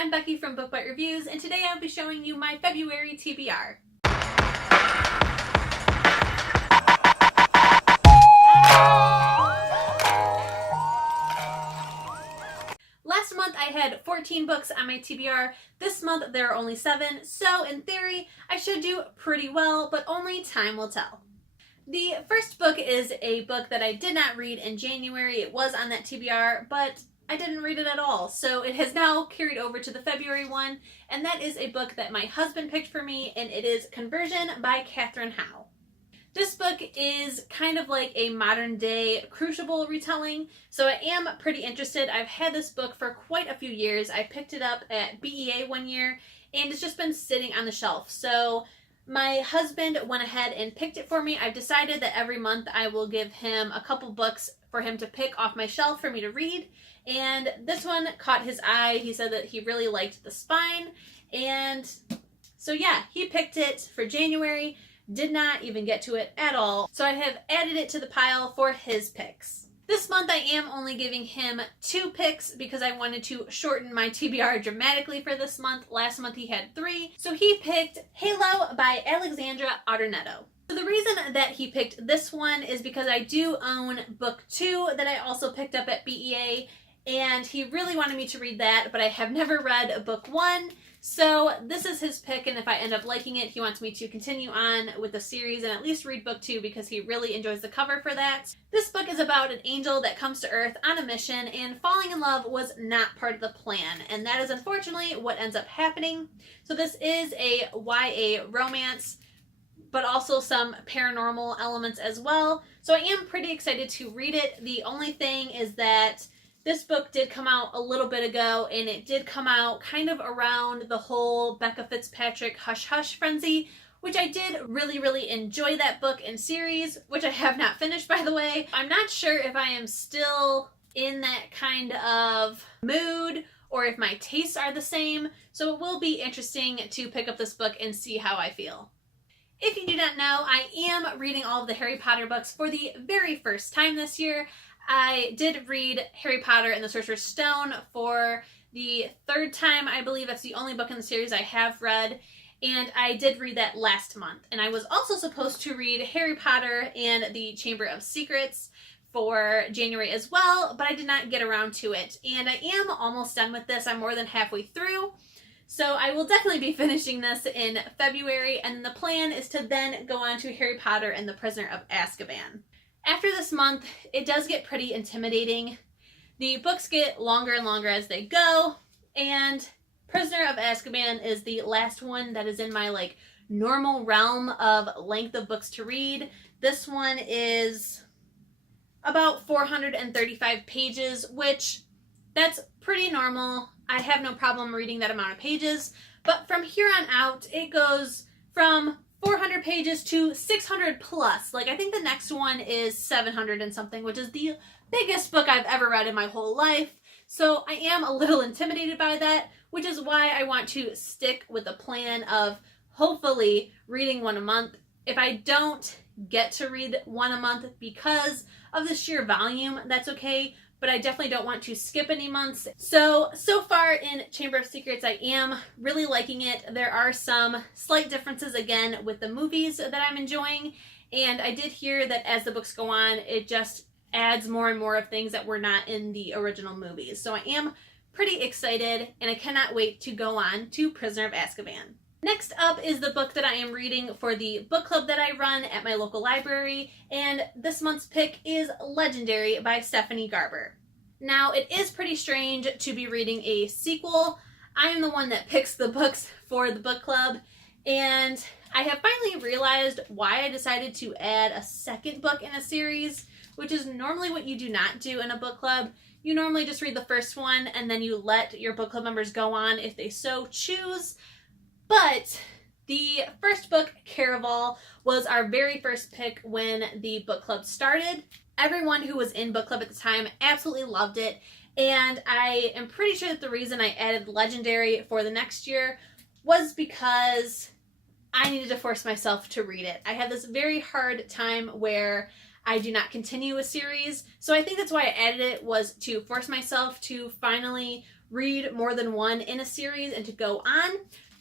I'm Becky from Book Bite Reviews, and today I'll be showing you my February TBR. Last month I had 14 books on my TBR. This month there are only 7, so in theory I should do pretty well, but only time will tell. The first book is a book that I did not read in January. It was on that TBR, but I didn't read it at all, so it has now carried over to the February one, and that is a book that my husband picked for me, and it is Conversion by Katherine Howe. This book is kind of like a modern day Crucible retelling, so I am pretty interested. I've had this book for quite a few years. I picked it up at BEA one year, and it's just been sitting on the shelf, so my husband went ahead and picked it for me. I've decided that every month I will give him a couple books for him to pick off my shelf for me to read. And this one caught his eye. He said that he really liked the spine. And so yeah, he picked it for January. Did not even get to it at all. So I have added it to the pile for his picks. This month I am only giving him 2 picks because I wanted to shorten my TBR dramatically for this month. Last month he had 3. So he picked Halo by Alexandra Ardenetto. So the reason that he picked this one is because I do own book 2 that I also picked up at BEA, and he really wanted me to read that, but I have never read book 1. So this is his pick, and if I end up liking it, he wants me to continue on with the series and at least read book 2 because he really enjoys the cover for that. This book is about an angel that comes to Earth on a mission, and falling in love was not part of the plan, and that is unfortunately what ends up happening. So this is a YA romance, but also some paranormal elements as well. So I am pretty excited to read it. The only thing is that this book did come out a little bit ago, and it did come out kind of around the whole Becca Fitzpatrick Hush Hush frenzy, which I did really enjoy that book and series, which I have not finished, by the way. I'm not sure if I am still in that kind of mood or if my tastes are the same, so it will be interesting to pick up this book and see how I feel. If you do not know, I am reading all of the Harry Potter books for the very first time this year. I did read Harry Potter and the Sorcerer's Stone for the 3rd time. I believe that's the only book in the series I have read, and I did read that last month. And I was also supposed to read Harry Potter and the Chamber of Secrets for January as well, but I did not get around to it. And I am almost done with this. I'm more than halfway through. So I will definitely be finishing this in February, and the plan is to then go on to Harry Potter and the Prisoner of Azkaban. After this month, it does get pretty intimidating. The books get longer and longer as they go, and Prisoner of Azkaban is the last one that is in my normal realm of length of books to read. This one is about 435 pages, which that's pretty normal. I have no problem reading that amount of pages, but from here on out, it goes from 400 pages to 600 plus. I think the next one is 700 and something, which is the biggest book I've ever read in my whole life. So I am a little intimidated by that, which is why I want to stick with the plan of hopefully reading one a month. If I don't get to read one a month because of the sheer volume, that's okay, but I definitely don't want to skip any months. So far in Chamber of Secrets, I am really liking it. There are some slight differences again with the movies that I'm enjoying, and I did hear that as the books go on, it just adds more and more of things that were not in the original movies. So I am pretty excited, and I cannot wait to go on to Prisoner of Azkaban. Next up is the book that I am reading for the book club that I run at my local library, and this month's pick is Legendary by Stephanie Garber. Now, it is pretty strange to be reading a sequel. I am the one that picks the books for the book club, and I have finally realized why I decided to add a second book in a series, which is normally what you do not do in a book club. You normally just read the first one, and then you let your book club members go on if they so choose. But the first book, Caraval, was our very first pick when the book club started. Everyone who was in book club at the time absolutely loved it, and I am pretty sure that the reason I added Legendary for the next year was because I needed to force myself to read it. I had this very hard time where I do not continue a series, so I think that's why I added it, was to force myself to finally read more than one in a series and to go on.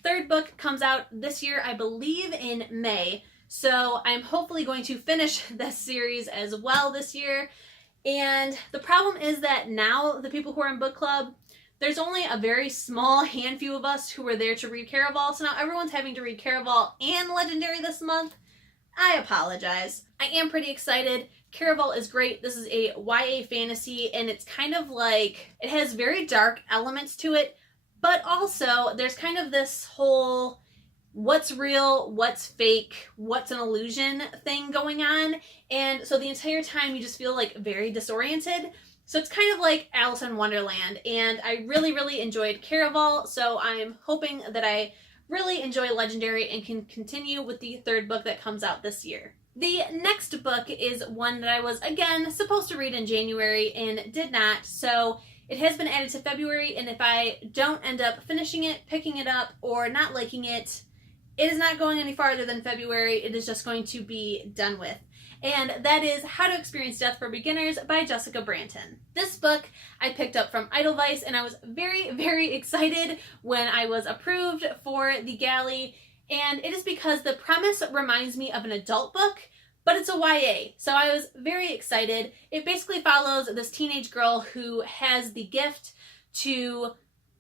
Third book comes out this year, I believe in May. So I'm hopefully going to finish this series as well this year. And the problem is that now the people who are in book club, there's only a very small handful of us who were there to read Caraval. So now everyone's having to read Caraval and Legendary this month. I apologize. I am pretty excited. Caraval is great. This is a YA fantasy, and it's kind of like, it has very dark elements to it, but also there's kind of this whole what's real, what's fake, what's an illusion thing going on. And so the entire time you just feel like very disoriented. So it's kind of like Alice in Wonderland, and I really, really enjoyed Caraval. So I'm hoping that I really enjoy Legendary and can continue with the third book that comes out this year. The next book is one that I was, again, supposed to read in January and did not, so it has been added to February, and if I don't end up finishing it, picking it up, or not liking it, it is not going any farther than February. It is just going to be done with. And that is How to Experience Death for Beginners by Jessica Branton. This book I picked up from Edelweiss, and I was very, very excited when I was approved for the galley. And it is because the premise reminds me of an adult book, but it's a YA. So I was very excited. It basically follows this teenage girl who has the gift to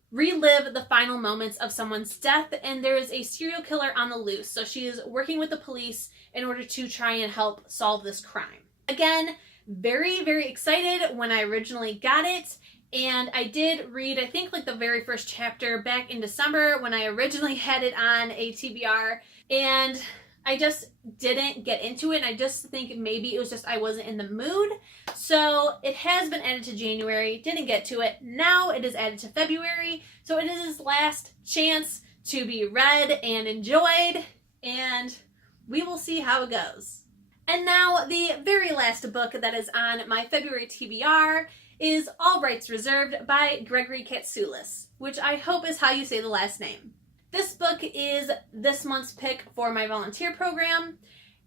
relive the final moments of someone's death, and there is a serial killer on the loose. So she is working with the police in order to try and help solve this crime. Again, very, very excited when I originally got it. And I did read, I think, like the very first chapter back in December when I originally had it on a TBR, and I just didn't get into it. And I just think maybe it was just I wasn't in the mood. So it has been added to January, didn't get to it. Now it is added to February. So it is his last chance to be read and enjoyed, and we will see how it goes. And now the very last book that is on my February TBR is All Rights Reserved by Gregory Katsoulis, which I hope is how you say the last name. This book is this month's pick for my volunteer program,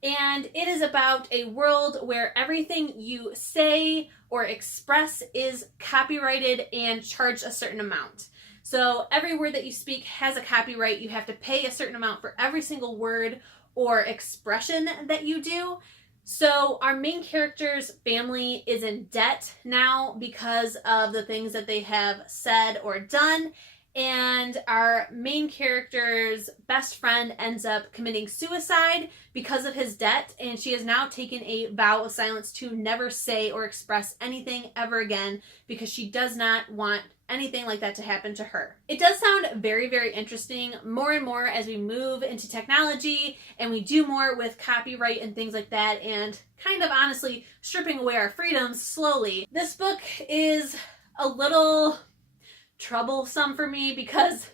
and it is about a world where everything you say or express is copyrighted and charged a certain amount. So every word that you speak has a copyright. You have to pay a certain amount for every single word or expression that you do. So our main character's family is in debt now because of the things that they have said or done. And our main character's best friend ends up committing suicide because of his debt, and she has now taken a vow of silence to never say or express anything ever again because she does not want anything like that to happen to her. It does sound very, very interesting more and more as we move into technology and we do more with copyright and things like that, and kind of honestly stripping away our freedoms slowly. This book is a little troublesome for me because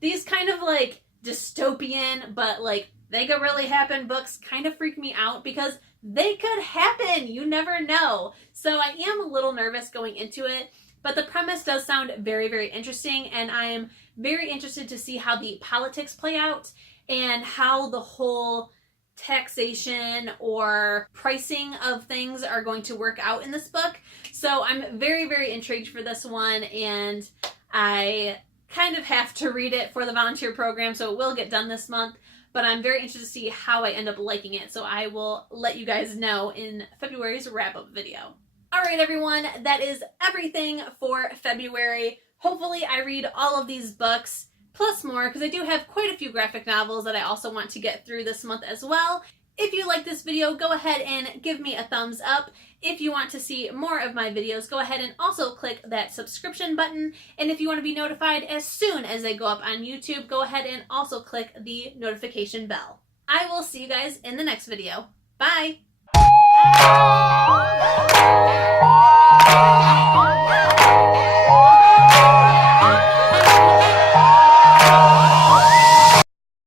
these kind of like dystopian but like they could really happen books kind of freak me out because they could happen. You never know. So I am a little nervous going into it, but the premise does sound very, very interesting, and I am very interested to see how the politics play out and how the whole taxation or pricing of things are going to work out in this book. So I'm very, very intrigued for this one, and I kind of have to read it for the volunteer program, so it will get done this month, but I'm very interested to see how I end up liking it. So I will let you guys know in February's wrap-up video. All right, everyone, that is everything for February. Hopefully I read all of these books plus more, because I do have quite a few graphic novels that I also want to get through this month as well. If you like this video, go ahead and give me a thumbs up. If you want to see more of my videos, go ahead and also click that subscription button. And if you want to be notified as soon as they go up on YouTube, go ahead and also click the notification bell. I will see you guys in the next video. Bye!